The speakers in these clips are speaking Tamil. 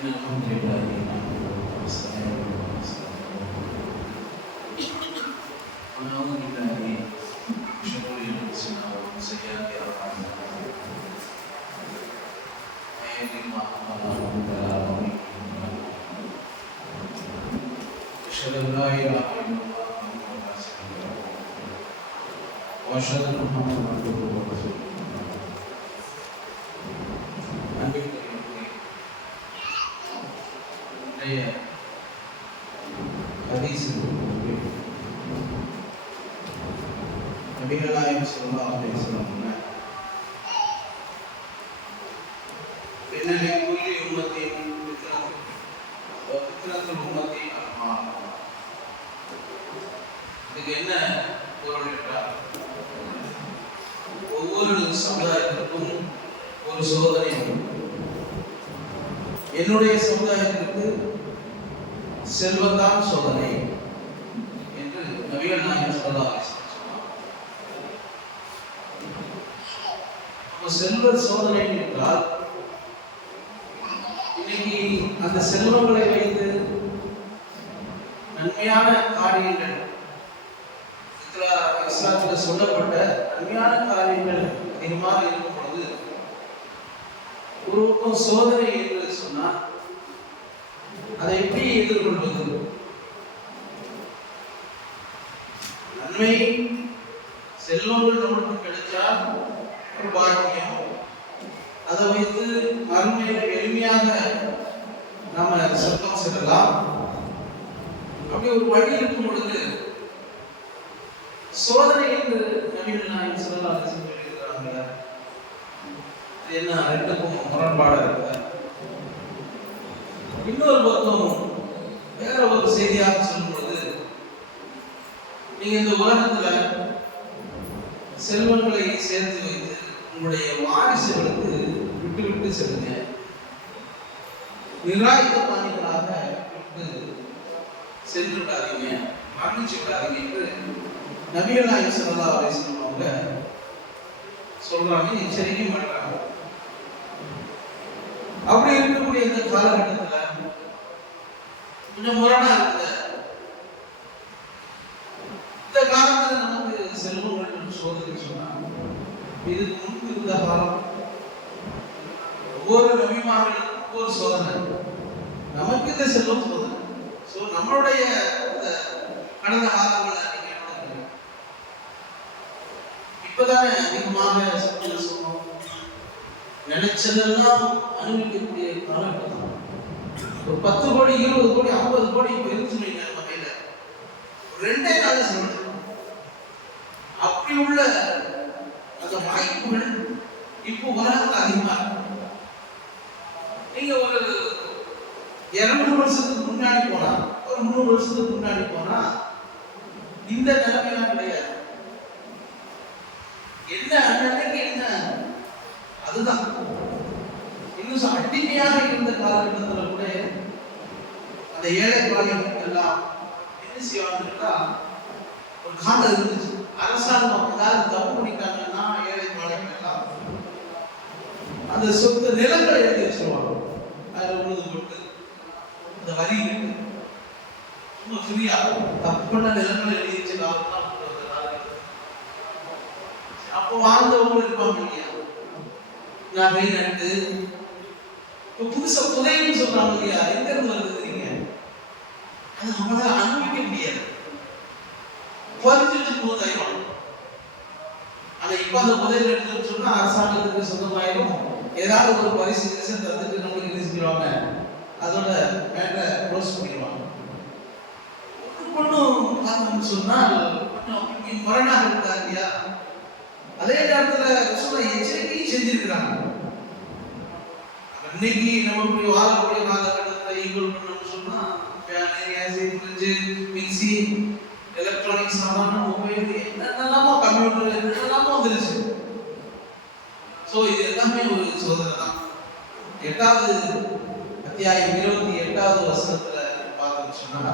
الحمد لله نحمده ونستعينه ونستغفره ونعوذ بالله من شرور انفسنا ومن سيئات اعمالنا من يهده الله فلا مضل له ومن يضلل فلا هادي له اشهد ان لا اله الا الله وحده لا شريك له واشهد ان محمدا عبده ورسوله நபிகள் நாயகம் ஸல்லல்லாஹு அலைஹி வஸல்லம் இன்னலி குல்லி உம்மத்தின் ஃபித்ரத்துல் உம்மத்தி அல்மா. இதுக்கு என்ன பொருள் என்றால், ஒவ்வொரு சமுதாயத்திற்கும் ஒரு சோதனை உண்டு. என்னுடைய சமுதாயத்திற்கு செல்வத்தான் சோதனை என்று நபிகள் நாயகம் ஸல்லல்லாஹு அலைஹி வஸல்லம். செல்வ சோதனை என்றால், இன்னைக்கு அந்த செல்வங்களை வைத்து நன்மையான காரியங்கள், இஸ்லாத்தில் சொல்லப்பட்ட நன்மையான காரியங்கள் அதிகமாக இருக்கும் பொழுது ஒரு சோதனை என்று சொன்னால் அதை எப்படி எதிர்கொள்வது? நன்மை செல்வங்கள் நம்மளுக்கு கிடைச்சால் ஒரு பாக்கியம், அதை வைத்து மறுமையில எளிமையாக நாம சொர்க்கம் செல்லலாம். அப்படி ஒரு வழி இருக்கும் பொழுது சோதனை என்று நபிகள் நாயகம் ஸல்லல்லாஹு அலைஹி வஸல்லம் சொல்லியிருக்கிறாங்க. இது என்ன ரெண்டுக்கும் முரண்பாடா இருக்கு? இன்னொரு பக்கம் வேற ஒரு செய்தியாக சொல்லும் பொழுது, நீங்க இந்த உலகத்துல செல்வங்களை சேர்த்து வைத்து உங்களுடைய வாரிசுகளுக்கு விட்டு விட்டு செல்லுங்க, நிராயுத பாணிகளாக விட்டு சென்று விடாதீங்க, மரணிச்சு விடாதீங்க என்று நபிகள் நாயகம் ஸல்லல்லாஹு அலைஹி வஸல்லம் அவங்க சொல்றாங்க, எச்சரிக்கை பண்றாங்க. அப்படி இருக்கக்கூடிய இந்த காலகட்டத்தில் கொஞ்சம் முரணா இருந்த இந்த காலத்தில் நமக்கு செல்வங்கள் சோதனை சொன்னாங்க. இதுக்கு முன்பு இருந்த காலம் ஒவ்வொரு நபிமார்களுக்கும் ஒவ்வொரு சோதனை, நமக்கு இந்த செல்வம் சோதனை. ஸோ நம்மளுடைய கடந்த காலங்களை இப்பதானே அதிகமாக சொன்னோம், நினைச்சதெல்லாம் அனுபவிக்கக்கூடிய காலகட்டம். ஒரு 10 கோடி 20 கோடி 50 கோடி இப்ப இருக்கு நம்ம கையில, 2 நாள் செலவழிச்சிடும். அப்படி உள்ள அந்த வாய்ப்புகள் இப்போ உலகத்தில் அதிகமா இருக்கு. நீங்க ஒரு 200 வருஷத்துக்கு முன்னாடி போனா, ஒரு 300 வருஷத்துக்கு முன்னாடி போனா இந்த நிலைமையெல்லாம் கிடையாது. என்ன அன்னைக்கு என்ன அதுதான். இன்னும் அடிமையாக இருந்த காலகட்டத்தில் கூட அந்த ஏழை பாளையங்கள் எல்லாம் என்ன செய்வாங்கன்னா, ஒரு காலம் இருந்துச்சு, அரசாங்கம் ஏதாவது தப்பு பண்ணிட்டாங்கன்னா ஏழை பாளையங்கள் எல்லாம் அந்த சொந்த நிலங்களை எழுதி வச்சிருவாங்க. அதில் உழுது போட்டு அந்த வரி ரொம்ப ஃப்ரீயா தப்புன நிலங்களை எழுதி வச்சு அப்போ வாழ்ந்தவங்க இருப்பாங்க இல்லையா, நான் கை நட்டு புதுசா புதையன்னு சொல்றாங்க இல்லையா, எங்க இருந்து வருதுங்க? அது நம்மளால அனுபவிக்க முடியாது, பறிச்சுட்டு போதாயிரும். ஆனா இப்ப அந்த புதையல் எடுத்துன்னு சொன்னா அரசாங்கத்துக்கு சொந்தமாயிரும், ஏதாவது ஒரு பரிசு தந்துட்டு நம்மளுக்கு என்ன செஞ்சிருவாங்க, அதோட மேட்டரை க்ளோஸ் பண்ணிடுவாங்க. ஒன்றும் பார்த்தோம்னு சொன்னால் கொஞ்சம் முரணாக இருக்கா இல்லையா? அதே நேரத்தில் ரசூலுல்லாஹ் எச்சரிக்கையும் செஞ்சிருக்கிறாங்க. இன்னைக்கு நமக்கு வாழக்கூடிய காலகட்டத்தில் ஈக்குவல் பண்ணணும்னு சொன்னா fan, AC, fridge, mixie, electronic சாமான், மொபைல், என்னெல்லாமோ கம்ப்யூட்டர் என்னெல்லாமோ வந்துருச்சு. ஸோ இது எல்லாமே ஒரு சோதனை தான். 8வது அத்தியாயம் 28வது வசனத்துல பார்த்தோம்னு சொன்னா,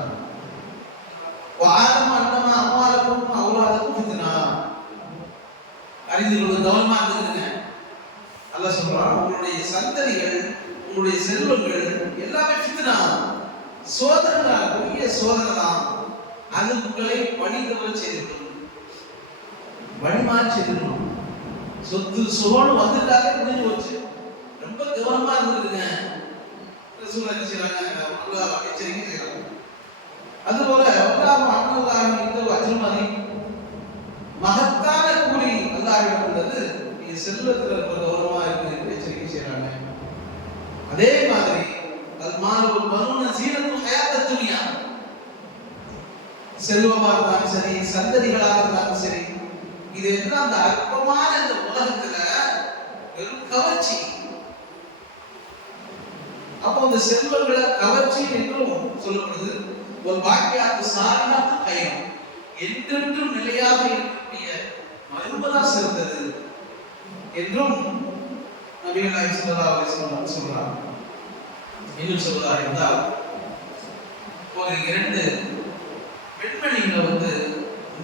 வாரம் அன்னமா அம்மாவுக்கும் அவுலாதுக்கும் ஃபித்னா, அறிந்து கொள்வது கவனமா இருந்துங்க. அல்லாஹ் சொல்றான், உங்களுடைய சந்ததிகள் உங்களுடைய செல்வங்கள் எல்லாமே ஃபித்னா, சோதனை தான், பெரிய சோதனை தான். அது உங்களை வழிதவற செய்திருக்கும், வழிமாறி செய்திருக்கும். சொத்து சோழ வந்துட்டாலே முடிஞ்சு போச்சு. ரொம்ப கவனமா இருந்துருங்க. எச்சரிக்கை செய்யறாங்க. அதுபோல மகத்தான கூலி அல்லாஹ்விடம் உள்ளது. நீ செல்வத்தில் ரொம்ப கவனமா இருக்கு எச்சரிக்கை செய்யறாங்க. அதே மாதிரி அல்மால் பனூன சீனத்துல் ஹயாத்தத் துன்யா, செல்வமா இருந்தாலும் சரி, சந்ததிகளாக இருந்தாலும் சரி, இது எல்லாம் அந்த அற்பமான இந்த உலகத்துல வெறும் கவர்ச்சி. அப்போ அந்த செல்வங்களை கவர்ச்சி என்றும் சொல்லப்படுது. ஒரு வாக்கியாத்து சாரியாத்து கயம், என்றென்றும் நிலையாக இருக்கக்கூடிய மறுமதா சிறந்தது என்றும் நபிகள் நாயகம் ஸல்லல்லாஹு அலைஹி வஸல்லம் சொல்றாங்க. இன்னும் சொல்வதாக இருந்தால், ஒரு 2 பெண்மணிகளை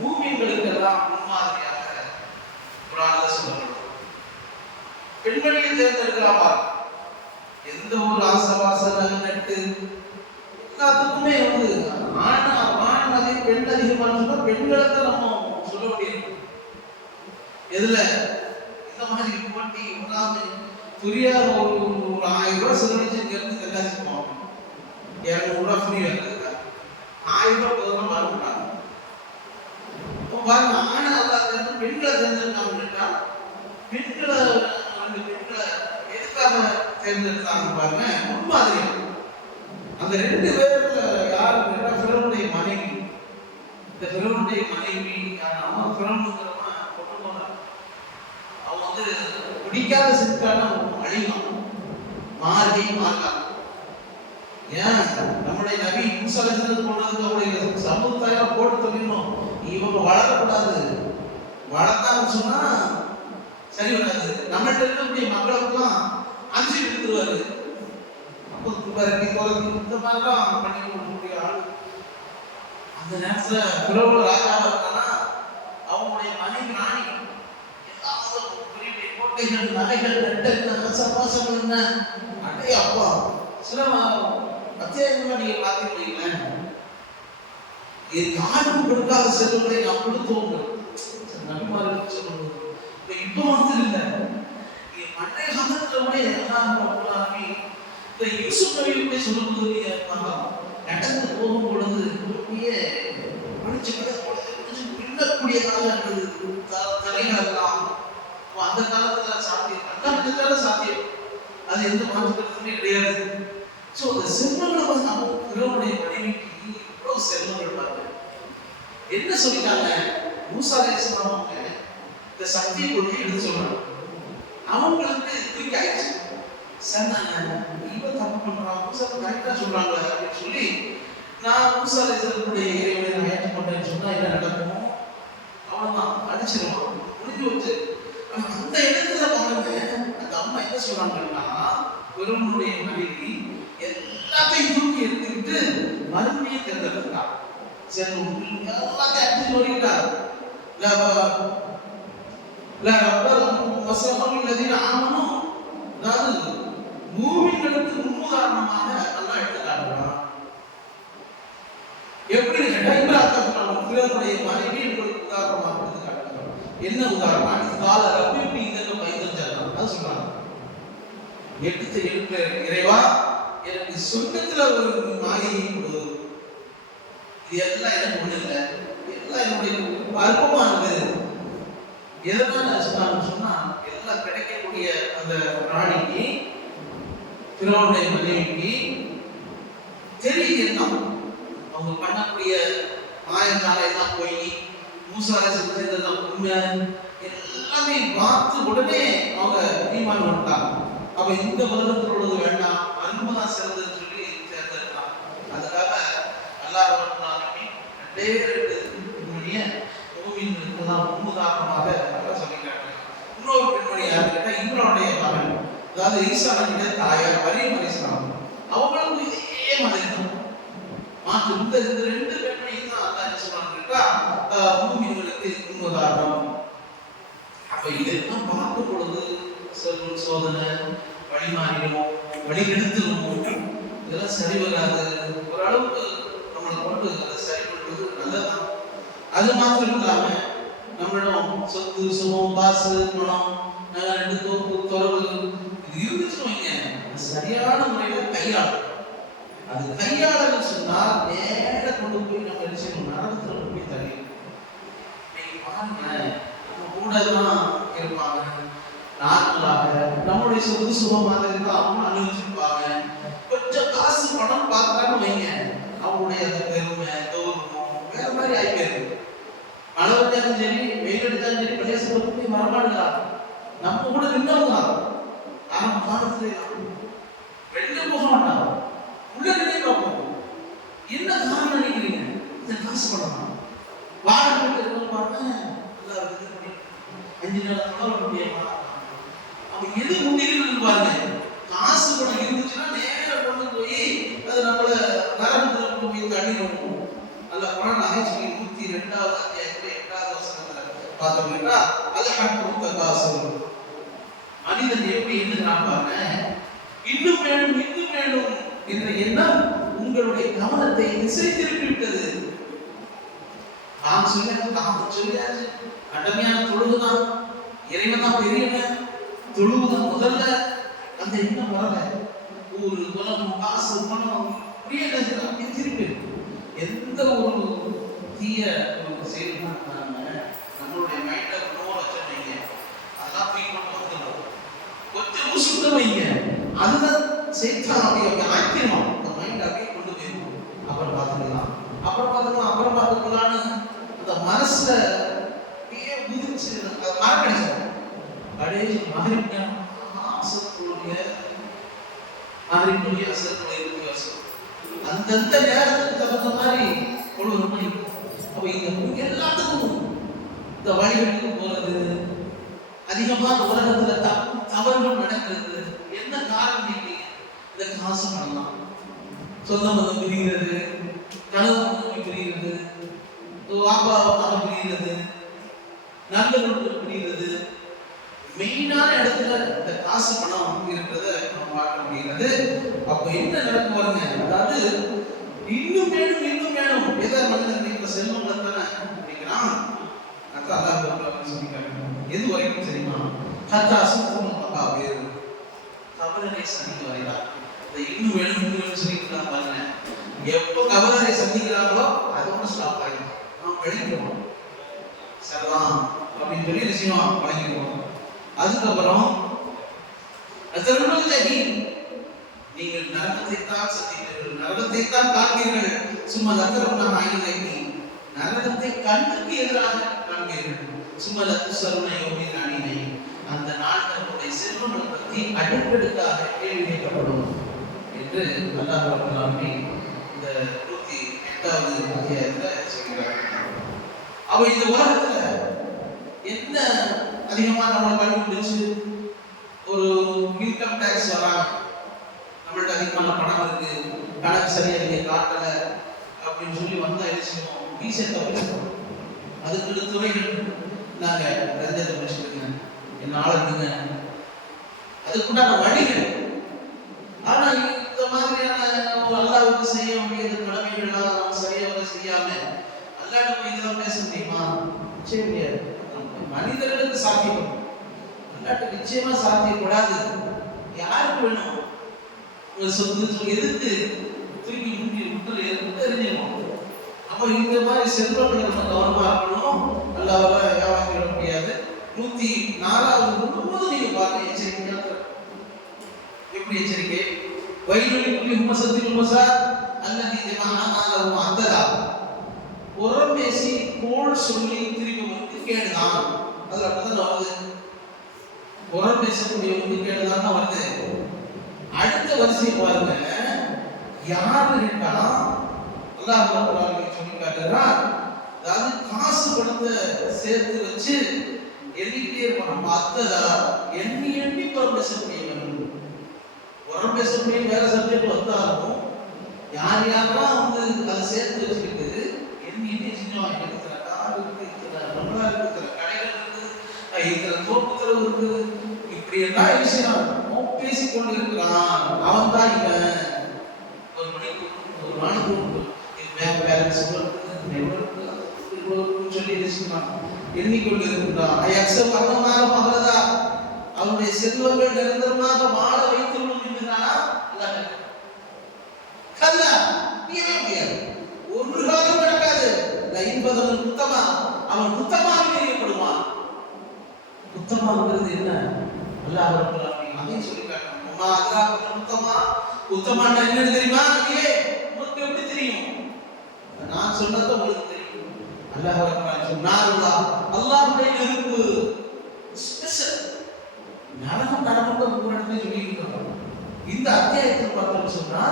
மூமின்களுக்கெல்லாம் முன்மாதிரியாக குர்ஆன்ல சொல்லப்படுது. பெண்மணியை தேர்ந்தெடுக்கலாமா? எந்த ஒரு ஆசவாசன நட்டு எல்லாத்துக்குமே ஆண் அதிகம் பெண் அதிகமான சொன்னா பெண்களை தான் நம்ம சொல்ல முடியும். எதுல இந்த மாதிரி போட்டி புரியாத ஒரு 1000 ரூபாய் செலவழிச்சு இங்க இருந்து தெல்லாசி போவோம், 200 ரூபாய் ஃப்ரீ வருது, 1000 ரூபாய் போதும் வரக்கூடாது. பாருங்க, ஆணை நல்லா தேர்ந்து பெண்களை தேர்ந்தெடுக்காம பெண்களை எதுக்காக தேர்ந்தெடுத்தாங்க பாருங்க. முன்மாதிரி அந்த 2 பேர்ல யாரு ஃபிரௌனுடைய மனைவி. இந்த ஃபிரௌனுடைய மனைவி அவன் ஃபிரௌனுங்கிறவன் கொண்டு போனான். அவன் பிடிக்காத செஞ்சான அழிவான், மார்கை மார்க்கான். ஏன் நம்முடைய நபி மூசா அலைஹிஸ்ஸலாம் போனதுக்கு அவருடைய சமுதாயம் போட்டு சொல்லிடணும், இவங்க வளரக்கூடாது, வளர்த்தான்னு சொன்னா சரி வராது. நம்மகிட்ட இருக்கக்கூடிய மக்களுக்கெல்லாம் அஞ்சு எடுத்துருவாரு. இந்த மாதிரிலாம் பண்ணி கொடுக்கக்கூடிய ஆள். அந்த நேரத்துல பிறகு ராஜாவா இருக்கானா, அவங்களுடைய மனைவி ராணி, ஏதாவது பெரிய பெரிய கோட்டைகள், நகைகள், நெட்டங்கள், சபாசங்கள் என்ன அடைய அப்பா சில அத்தியாயங்கள நீங்க பார்த்தீங்கன்னா யாருக்கும் கொடுக்காத செல்வங்களை நாம் கொடுத்தோம். நபிமார்கள் சொல்லுவது இப்போ இல்லை, மற்ற காலத்துல கூட எல்லாமே இந்த யூசுப் நபியுடைய சொல்லும்போது நீங்க பார்க்கலாம். நடந்து போகும் பொழுது மனுச்சு பின்னக்கூடியதாக இருந்தது தலைகளெல்லாம். அந்த காலத்துல சாத்தியம், அந்த சாத்தியம், அது எந்த மாற்றத்துக்குமே கிடையாது. ஸோ அந்த செல்வங்களை நம்மளுடைய மனைவிக்கு எவ்வளவு செல்வங்கள் பாருங்க. என்ன சொல்லிட்டாங்க, மூசா அலைஹிஸ்ஸலாம் அவங்க இந்த சத்திய கொள்கை எடுத்து சொல்றாங்க. அவங்களுக்கு தூக்கி ஆயிடுச்சு. இவன் தப்பு பண்றான், மூசா கரெக்டா சொல்றாங்க அப்படின்னு சொல்லி, நான் மூசா அலைஹிஸ்ஸலாமுடைய இறைவனை நான் ஏற்றுக்கொண்டேன்னு சொன்னா என்ன நடக்கும்? அவன்தான் அடிச்சிருவான், முடிஞ்சு வச்சு. அந்த இடத்துல பாருங்க, அந்த அம்மா என்ன சொல்றாங்கன்னா, பெருமனுடைய மனைவி எல்லாத்தையும் தூக்கி எடுத்துக்கிட்டு மறுபடியும் தேர்ந்தெடுக்கிறார். சரி, எல்லாத்தையும் அடிச்சு வருகிறார். அதாவது மூமின்களுக்கு முன்னுதாரணமாக அல்லாஹ் எடுத்துக்காட்டுறான். எப்படி பிறருடைய மனைவி உங்களுக்கு உதாரணமாக எடுத்துக்காட்டுறான். என்ன உதாரணம்? கால ரப்பி இதற்கு பைத்தஞ்சாங்க அது சொல்றாங்க. எடுத்த இறைவா, எனக்கு சொந்தத்துல ஒரு மாளிகை கொடு. இது எல்லாம் எனக்கு ஒண்ணு இல்லை, எல்லாம் என்னுடைய அல்பமானது. எதனால சொன்னா எல்லாம் கிடைக்கக்கூடிய அந்த ராணிக்கு, பிறனுடைய மனைவிக்கு தெரியுது என்ன அவங்க பண்ணக்கூடிய மாயத்தால எல்லாம் போய் மூசா செஞ்சதெல்லாம் உண்மை எல்லாமே பார்த்து உடனே அவங்க ஈமான் பண்ணிட்டாங்க. அப்ப இந்த உலகத்தில் உள்ளது வேண்டாம், அன்புதான் சிறந்ததுன்னு சொல்லி தேர்ந்தெடுத்தாங்க. அதுக்காக அல்லாஹ் முன்னுதாரணமாக சொல்லிக்கிறாங்க. இன்னொரு பெண்மணி யாரு கேட்டா, இவருடைய மகன், அதாவது ஈசா நபியுடைய தாயார் மரியம் அலைஹிஸ்ஸலாம், அவங்களும் இதே மாதிரி தான் மாற்று. இந்த 2 பெண்மணியும் தான் அல்லாஹ் என்ன சொல்றான்னு கேட்டா, மூமின்களுக்கு முன்னுதாரணம். அப்ப இதெல்லாம் பார்க்கும் பொழுது சோதனை வழிமாறிடும். வழிகெடுத்துடும், இதெல்லாம் சரி வராது. ஓரளவுக்கு நம்மளை கொண்டு அதை சரி பண்றது நல்லதான். அது மாத்திரம் இல்லாம நம்மளிடம் சொத்து சுகம் காசு பணம் ரெண்டு தோப்பு துறவு இது இருந்துச்சுன்னு வைங்க, சரியான முறையில கையாளும். அது கையாளன்னு சொன்னால் நேர கொண்டு போய் நம்ம என்ன செய்யணும், நரகத்துல கொண்டு போய் தள்ளிடும். நீங்க பாருங்க, நம்ம கூட தான் இருப்பாங்க நார்மலாக, நம்மளுடைய சொத்து சுகமாக இருந்தா அவங்க அனுபவிச்சிருப்பாங்க. கொஞ்சம் காசு பணம் பார்த்தாலும் வைங்க, அவங்களுடைய அந்த பெருமை கௌரவம் வேற மாதிரி ஆயிப்போயிருக்கு. மழை வந்தாலும் சரி, வெயில் அடித்தாலும் சரி, பிரதேசத்துல போய் வரமாடுகிறாங்க. நம்ம கூட நின்றவங்க ஆரம்ப காலத்துல வெளில போக மாட்டாங்க, உள்ள நின்று பார்ப்போம். என்ன காரணம் நினைக்கிறீங்க? இந்த காசு பணம் வாடகை பாருங்க, நல்லா இருக்குது, 5 நாள் தொடர முடியுமா? அவங்க எது முடியுதுன்னு பாருங்க. காசு பணம் இருந்துச்சுன்னா நேரம் கொண்டு போய் அது நம்மள நரகத்துல கொண்டு போய் தள்ளிடும். அல்ல குரான் நகைச்சுவை 102வது அத்தியாயத்துல 8வது வசனத்துல பார்த்தோம்னா, அல்ஹம்து தகாசுர், மனிதன் எப்படி எண்ணுகிறான் பாருங்க, இன்னும் வேணும் இன்னும் வேணும் என்ற எண்ணம் உங்களுடைய கவனத்தை திசை திருப்பி விட்டது. நான் சொல்லியாச்சு, கடமையான தொழுகுதான், இறைவன் தான் பெரியவன், தொழுகுதான் முதல்ல, அந்த எண்ணம் வரல. ஊரு உலகம் காசு பணம் அப்படியே திருப்பி எந்த ஒரு தீய செயல்பாடு நம்மளுடைய மைண்ட நோர வச்சுருவீங்க, அதெல்லாம் தூக்கி கொண்டு வந்துடும். கொஞ்சம் சுத்த வைங்க, அதுதான் செய்தான் அப்படியே ஆக்கிரமம், அந்த மைண்ட் அப்படியே கொண்டு போயிடும். அப்புறம் பார்த்துக்கலான்னு அந்த மனசுல அப்படியே குதிச்சு அதை மறக்கடிச்சிடும். கடைசி மகரிப்புடைய அசத்துடைய வித்தியாசம் அந்தந்த நேரத்துக்கு தகுந்த மாதிரி கொள்வது மணி. அப்ப இந்த எல்லாத்துக்கும் இந்த வழிகளுக்கு போறது, அதிகமாக உலகத்துல தவறுகள் நடக்கிறது என்ன காரணம்? இந்த காசு பண்ணலாம், சொந்த மதம் பிரிகிறது, கணவன் பிரிகிறது, வாப்பா மகன் பிரிகிறது, நண்பர்களுக்கு பிரிகிறது. மெயினான இடத்துல இந்த காசு பணம் இருக்கிறத நம்ம பார்க்க முடிகிறது. அப்ப என்ன நடக்கும் பாருங்க, அதாவது இன்னும் வேணும் இன்னும் வேணும். ஏதாவது மனிதன் இப்ப செல்வங்களை தானே நினைக்கிறான், அதான் அல்லாஹ் சொல்லிக்காங்க. எது வரைக்கும் தெரியுமா? ஹத்தா சுத்தம் பக்கா வேறு கவலரை சந்திக்க வரைதான். இந்த இன்னும் வேணும் சொல்லிக்கலாம் பாருங்க. எப்போ கவலரை சந்திக்கிறாங்களோ அதோட ஸ்டாப் ஆகிடும். நாம் கழிக்கிறோம் சரிதான் அப்படின்னு சொல்லி நிச்சயமா வழங்கிடுவோம். அதுக்கப்புறம் நீங்கள் நரகத்தைத்தான் சந்தித்தீர்கள், நரகத்தைத்தான் காண்பீர்கள். சும்மா தத்தரம் ஆயினை நரகத்தை கண்ணுக்கு எதிராக காண்பீர்கள். சும்மா தத்து சருணையோடு அணினை அந்த நாட்டனுடைய செல்வங்களை பற்றி அடுக்கடுக்காக கேள்வி கேட்கப்படும் என்று அல்லாஹ் ரப்பல் இந்த 108வது அத்தியாயத்தில் சொல்கிறார். அவ இந்த உலகத்துல என்ன அதிகமா நம்ம கண்டுபிடிச்சு ஒரு இன்கம் டாக்ஸ் வராங்க, நம்மள்ட்ட அதிகமான பணம் இருக்கு, கணக்கு சரியா நீங்க காட்டல அப்படின்னு சொல்லி வந்தா என்ன செய்வோம்? வீசத்தை வச்சுக்கோம். அதுக்கு துறைகள் நாங்க ரஞ்சத்தை வச்சுருங்க, என்ன ஆளுங்க, அதுக்குண்டான வழிகள். ஆனா இந்த மாதிரியான அல்லாஹ்வுக்கு செய்ய வேண்டியது கடமைகள் எல்லாம் நம்ம சரியாக செய்யாம அல்லாஹ் போய் இதெல்லாம் பேச முடியுமா? நிச்சயம் முடியாது. மனிதர்களுக்கு சாத்தியப்படும், அல்லாஹ்வுக்கு நிச்சயமா சாத்தியப்படாது. யாருக்கு வேணும் ஒரு சொத்து எதுக்கு தூக்கி முட்டி எரிஞ்சிடும். அப்போ இந்த மாதிரி செல்வங்களை நம்ம கவனமா இருக்கணும். அல்லாஹ்வை ஏமாற்றிட முடியாது. 104வது முழுவதும் நீங்க பாருங்க, எச்சரிக்கையா எப்படி எச்சரிக்கை? வயலுக்கு ஹுமசத்தில் மசா அல்லது ஜமாஅனாலஹு அத்ததா, புறம் பேசி கோள் சொல்லி திருப்பவனுக்கு கேடுதான். அது அப்படிதான் வருது. புறம் பேசக்கூடியவனுக்கு கேடுதான் வருது. அடுத்த வரிசையை பாருங்க, யாரு கேட்டா அல்லாஹ் குர்ஆனில் சொல்லி காட்டுறார். அதாவது காசு பணத்தை சேர்த்து வச்சு எண்ணிக்கிட்டே இருப்பான். அத்ததா எண்ணி எண்ணி புறம் பேசக்கூடியவன். புறம் பேசக்கூடிய வேற சப்ஜெக்ட் வந்தாலும் யார் யாரெல்லாம் வந்து அதை சேர்த்து வச்சுக்கிட்டு எண்ணி எண்ணி செஞ்சோம். இருக்கிற கார் இருக்கு, இருக்கிற நம்மளா இருக்கிற கடைகள் இருக்கு, இருக்கிற தோப்புத்தரவு இருக்கு, இப்படி எல்லாம் விஷயம் பேசிக் கொண்டிருக்கிறான், அவன் தான் இவன். ஒரு மணிக்கு ஒரு நாளைக்கு பேலன்ஸ் சொல்லி எண்ணிக்கொண்டிருக்கிறான். அவனுடைய செல்வங்கள் நிரந்தரமாக வாழ வைத்துள்ளோம் என்கிறானா? ஒரு காலம் நடக்காது. அவன் புத்தமாக எரியப்படுவான். புத்தமாங்கிறது என்ன? அல்லாஹ் ரப்பல் ஆலமீன் அதையும் சொல்லி காட்டுறான். புத்தமான என்னன்னு தெரியுமா? உங்களுக்கு எப்படி தெரியும்? நான் சொன்னது உங்களுக்கு தெரியும். அல்லாஹ் ரப்பல் ஆலமீன் சொன்னார், அல்லாஹ்வுடைய நெருப்பு ஸ்பெஷல். நரகம் மூணு சொல்லியிருக்கிறோம். இந்த அத்தியாயத்தில் பார்த்தோம்னு சொன்னா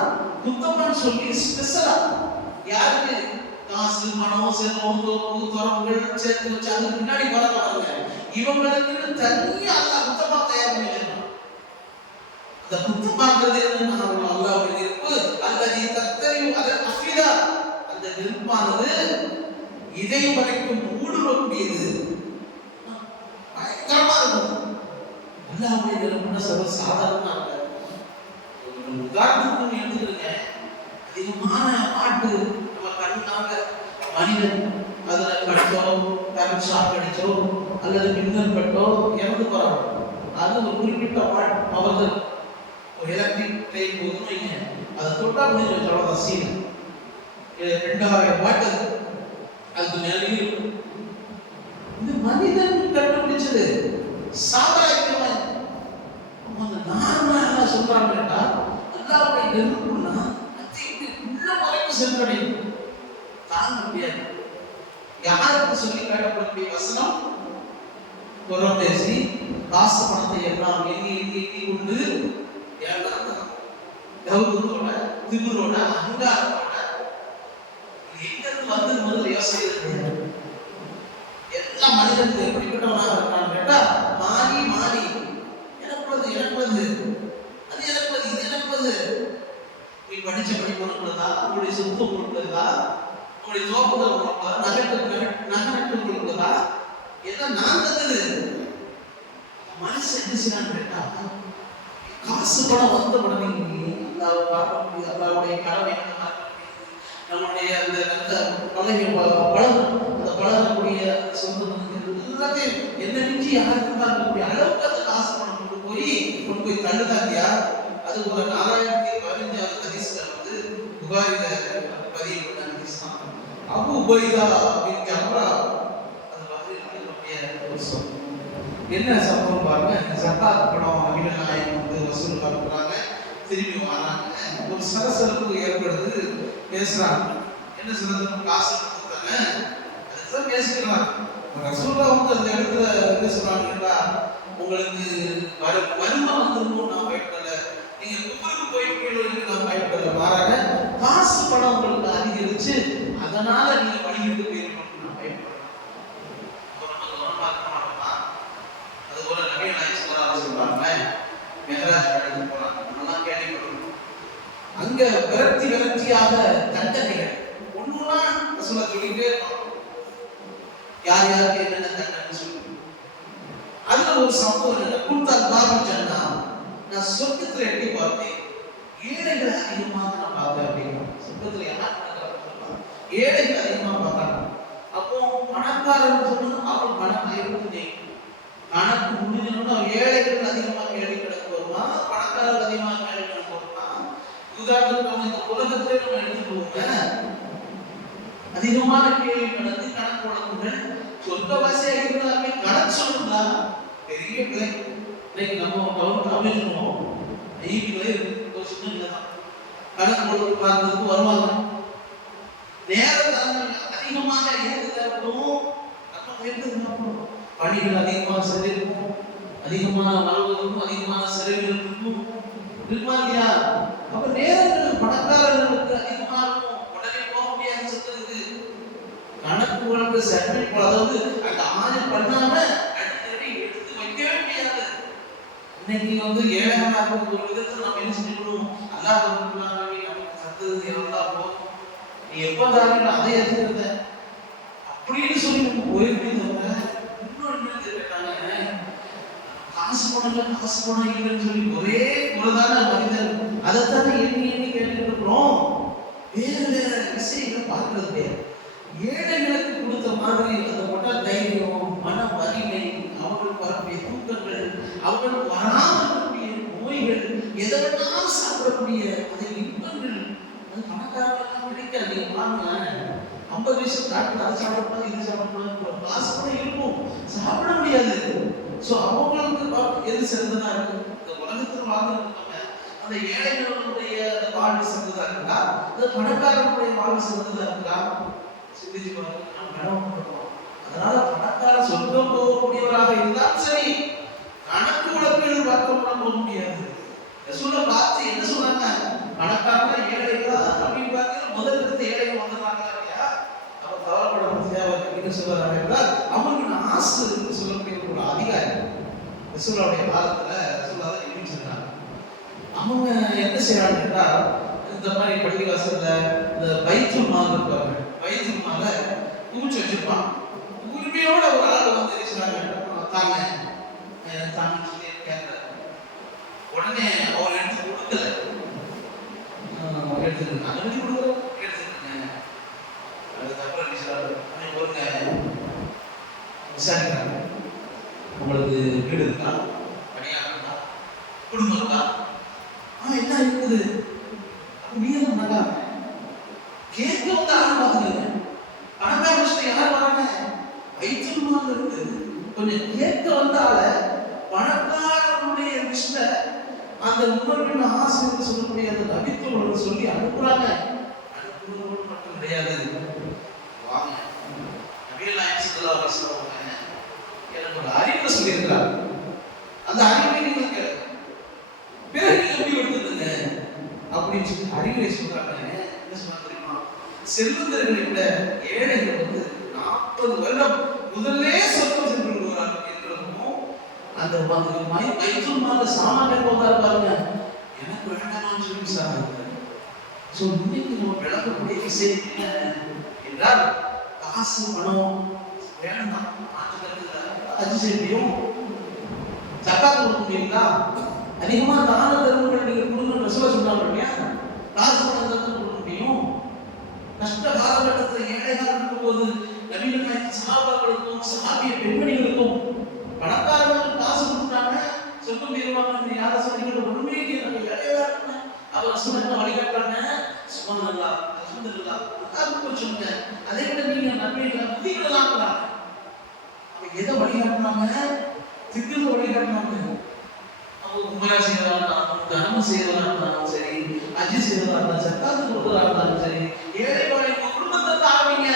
புத்தமான்னு சொல்லி ஸ்பெஷலா யாருக்கு காசு பணம் செல்வம் துறவுகள் சேர்த்து வச்சு அதுக்கு பின்னாடி வரல. இவங்களுக்கு தனியா அல்லாஹ் புத்தமா தயார் பண்ணி வச்சிருக்கான். அந்த புத்தமாங்கிறது என்னன்னா அல்லாஹ்வுடைய நெருப்பு அல்லது தத்தரிவு அதன் அஃபிதா, அந்த நெருப்பானது இதயம் வரைக்கும் ஊடுருவக்கூடியது, பயங்கரமா இருக்கும். அல்லாஹ்வுடைய நெருப்புன்னா சர்வ சாதாரணமா இருக்காது. உதாரணத்துக்கு எடுத்துக்கிறேங்க, அதிகமான பாட்டு நம்ம கண்ணுக்காக மனிதன் அதுல கட்டோ கரண்ட் ஷாக் அடிச்சோ அல்லது மின்னல் பட்டோ இறந்து போறாங்க. அது ஒரு குறிப்பிட்ட அவர்கள் ஒரு எலக்ட்ரிக் ட்ரெயின் போதுமைங்க, அதை தொட்டா முடிஞ்சு வச்சோட சீன் 2000 வாட் அதுக்கு மேலேயும் இருக்கும். இது மனிதன் கண்டுபிடிச்சது சாதாரணமா. நார்மலா என்ன சொல்றாங்க கேட்டா அல்லாஹ்வுடைய நெருப்புன்னா அது உள்ள வரைக்கும் சென்றடையும், தாங்க முடியாது. யாருக்கு சொல்லி காட்டப்படக்கூடிய வசனம்? புறம் பேசி காசு பணத்தை எல்லாம் எண்ணி எண்ணி எண்ணி கொண்டு கௌரவத்தோட திமிரோட அகங்காரத்தோட எங்கிருந்து வந்து முதல்ல யோசிக்கிறது. எல்லா மனிதனுக்கு எப்படிப்பட்டவனாக இருக்கான்னு கேட்டா மாறி மாறி எனக்குள்ளது அது எனக்குள்ளது இது எனக்குள்ளது. நீ படிச்ச படிப்பு உனக்குள்ளதா, உங்களுடைய சொத்து உங்களுக்குள்ளதா, உங்களுடைய தோப்புகள் உங்களுக்குள்ளதா, நகரட்டு உங்களுக்குள்ளதா, எல்லாம் நான் தந்தது. மனுஷன் என்ன செய்யறான்னு கேட்டா காசு பணம் வந்த உடனே அல்லாஹ்வுடைய கடமை நம்முடைய அந்த பழகக்கூடிய சொந்த எல்லாத்தையும் என்ன மிஞ்சி யாருக்கும் தான் இருக்கக்கூடிய அளவுக்கு அந்த காசு பணம் கொண்டு போய் தள்ளுதாண்டியா. அது ஒரு 4015 ஹதீஸ்ல வந்து புகாரில பதிவு பண்ண ஹதீஸ் தான். அபூ உபைதா பின் ஜம்ரா அது மாதிரி ஒரு சம்பவம். என்ன சம்பவம் பாருங்க. ஜகாத் பணம் நபிகள் நாயகம் வந்து வசூல் பண்றாங்க, திரும்பி வராங்க. ஒரு சலசலப்பு ஏற்படுது, பேசுறாங்க. என்ன சலசலப்பு? காசு கொடுத்தாங்க, அதுதான் பேசிக்கிறாங்க. ரசூலுல்லாஹ் வந்து அந்த இடத்துல என்ன சொல்றாங்கன்னா, உங்களுக்கு வறுமை வந்துருக்கும் நான் பயப்படல, நீங்க குப்பருக்கு போயிட்டு நான் பயப்படல, மாறாக காசு பணம் உங்களுக்கு அதிகரிச்சு அதனால நீங்க வழிகிட்டு போயிருக்கணும் நான் பயப்படல. அதுபோல நபிகள் நாயகம் ஸல்லல்லாஹு அலைஹி வஸல்லம் மெஹராஜ் படைக்கு போறாங்க. நம்மலாம் கேள்விப்பட்டிருக்கோம். அங்க விரக்தியாக தண்டனைகள் ஒண்ணுனா ரசூலுல்லாஹ் சொல்லிட்டே இருப்பாங்க, யார் யாருக்கு என்னென்ன தண்டனை சொல்லி. அதுல ஒரு சம்பவம் என்ன, குல்தல் பாபு ஜன்னா, நான் சொர்க்கத்துல எட்டி பார்த்தேன், ஏழைகள் அதிகமாக நான் பார்த்தேன் அப்படின்னா. சொர்க்கத்துல யார் ஏழைகள் அதிகமாக பார்த்தாங்க. அப்போ பணக்காரன் சொன்னா அவன் பணம் இருந்து கணக்கு முடிஞ்சோம்னா ஏழைகள் அதிகமாக கேள்வி கிடக்கு வருமா, பணக்காரர்கள் அதிகமாக கேள்வி கிடக்கு வருமா. உதாரணத்துக்கு நம்ம இந்த உலகத்திலே நம்ம எடுத்துக்கோங்க, அதிகமான கேள்வி நடந்து கணக்கு வழக்குகள் சொர்க்கவாசியாக இருந்தாலுமே கணக்கு சொல்லுங்களா பெரிய பிள்ளை. இன்னைக்கு நம்ம கவர்மெண்ட் அமைச்சிருக்கோம், ஐபிகளே இருக்கு, சின்ன இல்லைதான் கணக்கு கொடுத்து பார்க்கறதுக்கு வருவாங்க. நேரம் அதிகமாக எது தேவைப்படும், நம்ம எடுத்து பணிகள் அதிகமாக செஞ்சிருக்கும், அதிகமான வாழ்வதற்கும் அதிகமான செலவுகள் இருக்கும் இல்லையா. அப்ப நேரங்கள் பணக்காரர்களுக்கு அதிகமாக இருக்கும், உடனே போக முடியாது சொல்றதுக்கு. கணக்கு வழக்கு சப்மிட், அதாவது அந்த ஆணை பண்ணாம அடிக்கடி எடுத்து வைக்கவே முடியாது. இன்னைக்கு வந்து ஏழாம இருக்கும் ஒரு விதத்துல நம்ம என்ன செஞ்சுக்கணும், அல்லாஹ் நமக்கு சத்தது எல்லாம் போகும், நீ எப்ப தாங்க அதை எடுத்துக்கிறத அப்படின்னு சொல்லி நம்ம போயிருக்கே தவிர காசு பணம் இல்லைன்னு சொல்லி ஒரே ஒருதான மனிதர் அதைத்தானே எண்ணி எண்ணி கேட்டுட்டு இருக்கிறோம். வேற வேற விஷயங்கள் பார்க்கறது கிடையாது. ஏழைகளுக்கு கொடுத்த மாதிரி அந்த மன தைரியம், மன வலிமை, அவங்களுக்கு வரக்கூடிய தூக்கங்கள், அவங்களுக்கு வராமக்கூடிய நோய்கள், எதெல்லாம் சாப்பிடக்கூடிய அந்த இன்பங்கள், அது பணக்காரர்களுக்கு கிடைக்காது. நீங்க பாருங்க, 50 வயசு டாக்டர் அதை சாப்பிடணும் இது சாப்பிடணும் காசு கூட இருக்கும், சாப்பிட முடியாது. ஸோ அவங்களுக்கு எது சிறந்ததா இருக்கு? இந்த உலகத்தில் வாழ்ந்துருக்காங்க அந்த ஏழைகளுடைய அந்த வாழ்வு சிறந்ததா இருக்கா, அந்த பணக்காரனுடைய வாழ்வு சிறந்ததா இருக்கா? சிந்திச்சு பாருங்க. நம்ம கடமைப்பட்டோம். அதனால பணக்கார சொர்க்கம் போகக்கூடியவராக இருந்தாலும் சரி, கணக்கு வழக்குகள் பார்க்க போக முடியாது. ரசூலை பார்த்து என்ன சொன்னாங்க? பணக்காரங்க ஏழைகளா அப்படின்னு பார்த்து முதல் இடத்து ஏழைகள் வந்துடுறாங்க இல்லையா? அப்ப கவலைப்பட தேவை என்ன சொல்றாங்க என்றால், அவங்களுக்கு ஆசை சொல்லக்கூடிய ஒரு அதிகாரி ரசூலுடைய காலத்துல ரசூலா தான் எழுதி சொன்னாங்க. அவங்க என்ன செய்யறாங்க என்றால், இந்த மாதிரி பள்ளிவாசல்ல இந்த பைத்துல் மால் இருப்பாங்க, பைத்துல் மால குமிச்சு வச்சிருப்பான். உரிமையோட ஒரு ஆள் வந்து தாங்க தாங்க கேட்கல. உடனே அவர் எடுத்து கொடுக்கல, எடுத்துருங்க அனுமதி கொடுக்குறோம் எடுத்துருங்க. அதுக்கப்புறம் ஒருங்க விசாரிக்கிறாங்க, உங்களுக்கு வீடு இருக்கா, பணியாக இருக்கா, குடும்பம் இருக்கா? என்ன இருக்குது அப்படியே நல்லா கேட்க வந்து ஆள் பார்த்துருங்க. பணக்கார விஷயம் யார் வராங்க? பைத்துல் மால்ல இருந்து கொஞ்சம் கேட்க வந்தால பணக்காரனுடைய விஷயம் அந்த உணர்வின் ஆசிரியர் சொல்லக்கூடிய அந்த நபித்தோடு சொல்லி அனுப்புறாங்க. அனுப்புவதோடு மட்டும் கிடையாது, வாங்க நபிகள் நாயகம் ஸல்லல்லாஹு அலைஹி வஸல்லம் எனக்கு ஒரு அறிவு சொல்லியிருக்கிறார், அந்த அறிவை நீங்க கேளுங்க, பிறகு நீங்க எப்படி எடுத்துக்கங்க அப்படின்னு சொல்லி அறிவுரை சொல்றாங்க. என்ன சொல்றாங்க தெரியுமா? செல்வந்தர்களை விட ஏழைகள் வந்து 40 வருடம் முதல்ல சொர்க்கம் சென்று விடுவார்கள் என்றதும் அந்த பைத்துல் மால்ல சாமான் போகாரு பாருங்க, எனக்கு வேண்டாமான்னு சொல்லி விசாரிக்கிறார். ஸோ இன்னைக்கு நம்ம விளக்கக்கூடிய விஷயம் என்ன என்றால், காசு பணம் வேண்டாம், அது செய்யும் சக்காத்து கொடுக்க முடியுங்களா? அதிகமா தான தர்மங்கள் நீங்க கொடுக்கணும் ரசூலா சொன்னாங்க இல்லையா? காசு பணம் தான் கொடுக்க முடியும். கஷ்ட காலகட்டத்தில் ஏழைகள் இருக்கும்போது நபிகள் நாயகம் சஹாபாக்களுக்கும் சஹாபிய பெண்மணிகளுக்கும் பணக்காரர்களுக்கு காசு கொடுத்தாங்க, சொர்க்கம் பெறுவாங்க. யார சொன்னீங்க? ஒண்ணுமே இல்லை, ஏழையா இருக்காங்க. அவர் ரசூல் என்ன வழிகாட்டுறாங்க? சுப்ஹானல்லாஹ், அல்ஹம்துலில்லாஹ், அதுக்கு சொல்லுங்க. அதை விட நீங்க நன்மைகளை புதியலாம். அவங்க எதை வழிகாட்டுனாங்க? திக்குல வழிகாட்டுனாங்க. அவங்க உமரா செய்யறதா இருந்தாலும், தர்மம் செய்யறதா இருந்தாலும் சரி, அஜி செய்யறதா இருந்தாலும், சக்காத்து கொடுக்கறதா இருந்தாலும் சரி, ஏழை பாழை குடும்பத்தை ஆரம்பிங்க.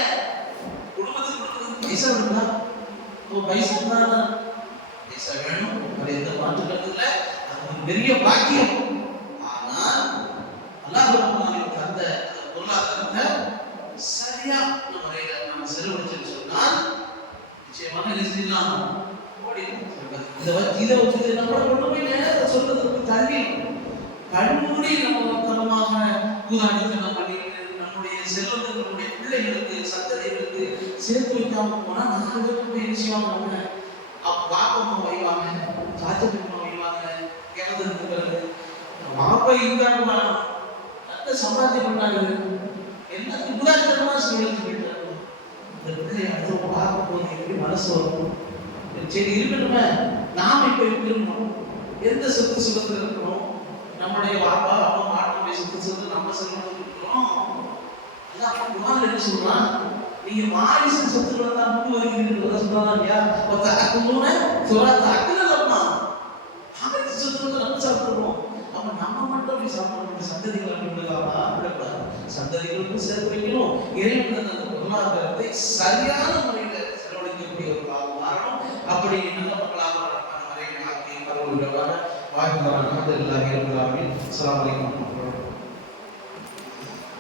குடும்பத்துக்கு பைசா இருந்தா பைசா தான் பைசா வேணும், அது எந்த மாற்றுக்கிறது இல்லை, அது ஒரு பெரிய பாக்கியம். ஆனால் அல்லாஹ் ரப்பல் தந்த பொருளாதாரத்தை சரியா முறையில நம்ம செலவழிச்சுன்னு சொன்னால் நிச்சயமாக என்ன செய்யலாம்? இதை வச்சு நம்ம கொண்டு போய் நேரத்தை சொல்றதுக்கு தள்ளி கண்மூடி நம்ம தரமாக ஊதாடித்தனம் பண்ணி நம்முடைய செல்வத்தை நம்முடைய பிள்ளைகளுக்கு சந்ததிகளுக்கு சேர்த்து வைக்காம போனா நாங்கள் விஷயம் நம்ம பாப்பம்மா வைவாங்க, சாச்சப்பம்மா வைவாங்க, இறந்ததுக்கு பிறகு மாப்பா இருந்தாங்களா நல்ல சம்பாத்தியம் பண்ணாங்க, எல்லாத்தையும் உதாரணமா சொல்லி போயிட்டாங்க. இந்த பிள்ளை அடுத்த பார்க்க போது எப்படி மனசு வரும்? சரி இருக்கணுமே, நாம் இப்ப இருக்கணும், எந்த சொத்து சுகத்தில் இருக்கணும்? நம்முடைய வாப்பா அப்பா மாட்டுடைய சொத்து நம்ம செல்வம் இருக்கிறோம். அதான் என்ன சொல்றான்? நீங்க வாரிசு சொத்துக்களை தான் முன் வருகிறீர்கள் சொல்றாங்க இல்லையா? வாரிசு சொத்துக்களை நம்ம சாப்பிடுறோம். அப்ப நம்ம மட்டும் அப்படி சாப்பிடணும், சந்ததிகள் அப்படி விடக்கூடாது. சந்ததிகளுக்கும் சேர்த்து வைக்கணும். இறைவன் அந்த பொருளாதாரத்தை சரியான முறையில செலவழிக்கக்கூடிய ஒரு காலம் மாறணும். அப்படி நல்ல மக்களாக வரையை ஆக்கி அவர்களுடைய வாழ்க்கை. அல்ஹம்துலில்லாஹி ரப்பில் ஆலமீன். அஸ்ஸலாமு அலைக்கும்.